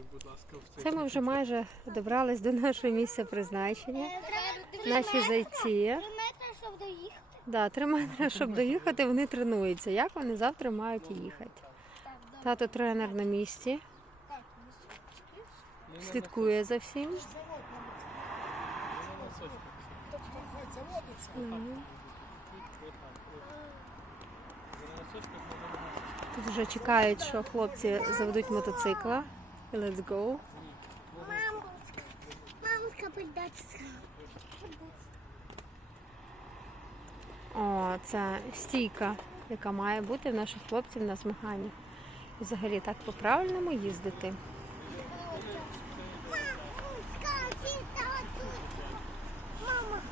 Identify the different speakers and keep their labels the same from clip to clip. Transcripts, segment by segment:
Speaker 1: будь ласка, в цей.
Speaker 2: Це ми вже майже добрались до нашого місця призначення. Наші зайці.
Speaker 3: 3 метри, щоб доїхати.
Speaker 2: Да, 3 метри, щоб доїхати, вони тренуються. Як вони завтра мають їхати? Тато тренер на місці, слідкує за всім. Тут вже чекають, що хлопці заведуть мотоцикла. І let's go.
Speaker 3: Мамочка, придаться.
Speaker 2: О, це стійка, яка має бути в наших хлопців на змаганнях. І взагалі так по-правильному їздити.
Speaker 3: Мама.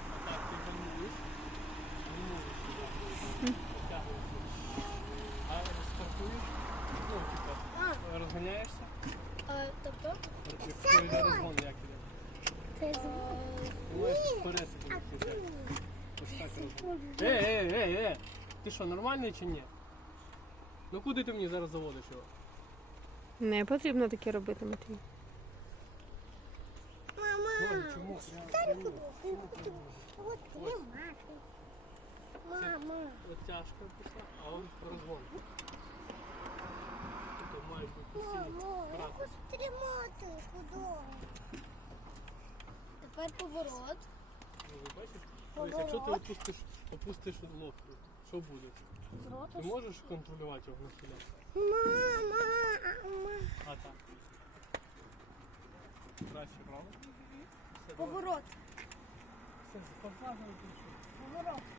Speaker 1: А стартуєш? Ну, типа, розганяєшся?
Speaker 3: Тобто?
Speaker 1: Якщо йде розгон, як іде?
Speaker 3: Це звук.
Speaker 1: Ти маєш вперед крутити. Ось так розгон. Ти що, нормальний чи ні? Ну куди ти мені зараз заводиш його?
Speaker 2: Не потрібно таке робити, Матвій.
Speaker 3: Мама.
Speaker 1: Чому?
Speaker 3: Вот мама.
Speaker 1: От тяжко пішла, а он розгон. Тобто мають бути постійно грати.
Speaker 3: Тримати куди? Тепер поворот.
Speaker 1: Ну, ви бачите? Тобто, якщо ти опустиш лодку, що буде? Ти можеш контролювати його на себе?
Speaker 3: Мама.
Speaker 1: А так. Краще, правда?
Speaker 3: Поворот.
Speaker 1: Все, поважно.
Speaker 3: Поворот.